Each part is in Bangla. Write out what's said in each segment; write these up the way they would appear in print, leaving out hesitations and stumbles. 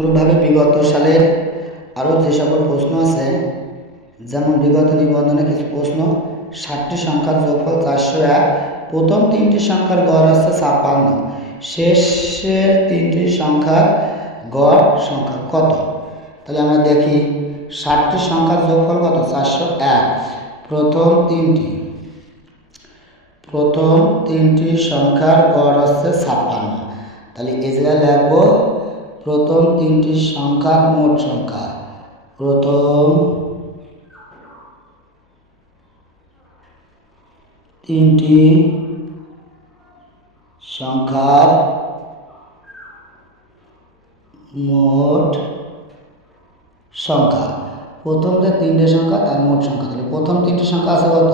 অনুরূপভাবে বিগত সালের আরও যে সকল প্রশ্ন আছে, যেমন বিগত নিবন্ধনে কিছু প্রশ্ন 60টি সংখ্যার যোগফল 401, প্রথম 3টি সংখ্যার গড় হচ্ছে 56, শেষের 3টি সংখ্যার গড় সংখ্যা কত? তাহলে আমরা দেখি 60টি সংখ্যার যোগফল কত? 401। প্রথম তিনটি সংখ্যার গড় হচ্ছে 56। তাহলে এই জায়গায় লিখবো প্রথম 3টি সংখ্যার মোট সংখ্যা। প্রথম 3টি সংখ্যার মোট সংখ্যা, প্রথম যে 3টে সংখ্যা তার মোট সংখ্যা। তাহলে প্রথম 3টি সংখ্যা আছে কত?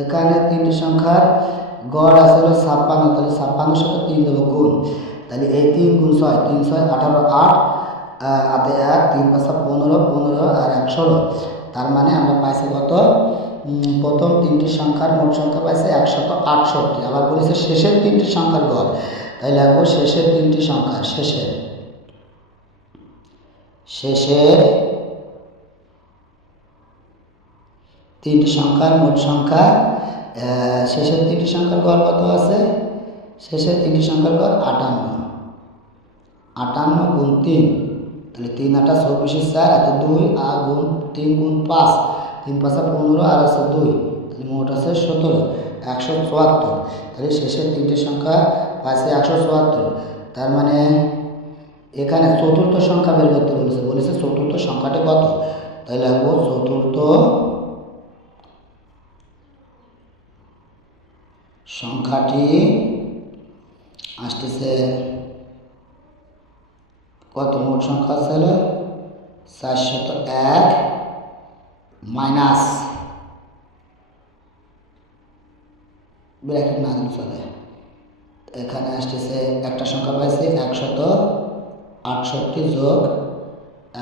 এখানে 3টি সংখ্যার গড় আছে হলো 56। তাহলে 56 সাথে 3 দেবো গুণ। তাহলে এই 3 গুণ 6, 3 6 18, 8 হাতে 1, 3 5 15, 15 আর 1 16। তার মানে আমরা পাইছি কত? প্রথম 3টি সংখ্যার মোট সংখ্যা পাইছে 168। আবার বলেছে শেষের 3টি সংখ্যার গড়, তাই লিখবো শেষের 3টি সংখ্যা। শেষের 3টি সংখ্যার মোট সংখ্যা। শেষের 3টি সংখ্যার গড় কত আছে? শেষের 3টি সংখ্যার গড় 58। 58 গুণ 3, তাহলে 3 8 24, 4 হাতে 2 আর গুণ 3 গুণ 5, 3 5 15 আর আছে 2, তাহলে মোট আছে 17, 174। তাহলে শেষের 3টি সংখ্যা পাইছে 174। তার মানে এখানে চতুর্থ সংখ্যা বের করতে বলেছে চতুর্থ সংখ্যাটি কত? তাই লিখবো চতুর্থ সংখ্যাটি আসতেছে কত? মোট সংখ্যা ছিল 401 মাইনাস ব্র্যাকেট না দিলে চলে। এখানে আসতেছে একটা সংখ্যা পাইছি 168 যোগ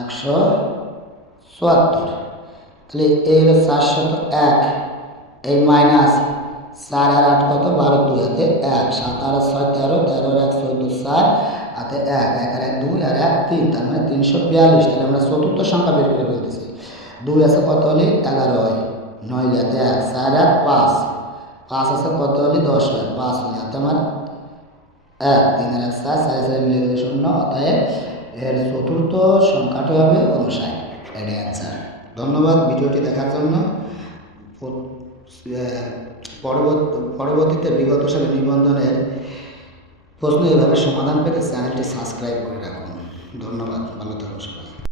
174। তাহলে এই হলো 401, এই মাইনাস 4 আর 8 কত? 12, 2 হাতে 1, 7 আর 6 13, 13 আর 1 14, 4 হাতে 1, 1 আর 1 2 আর 1 3, তার মানে 342। তাহলে আমরা চতুর্থ সংখ্যা বের করে ফেলতেছি। 2 আছে কত হলে 11 হয়, 9 হাতে 1, 4 আর 5, 5 আছে কত হলে 10 হয়, 5 হলে হাতে আমার 1, 3 আর 1 4, 4 4 মিলে গেলে 0। অতএব এর চতুর্থ সংখ্যাটি হবে 59। এটাই অ্যান্সার। ধন্যবাদ ভিডিওটি দেখার জন্য। পরবর্তীতে বিগত সালের নিবন্ধনের প্রশ্ন এভাবে সমাধান পেতে চ্যানেলটি সাবস্ক্রাইব করে রাখুন। ধন্যবাদ, ভালো থাকুন সবাই।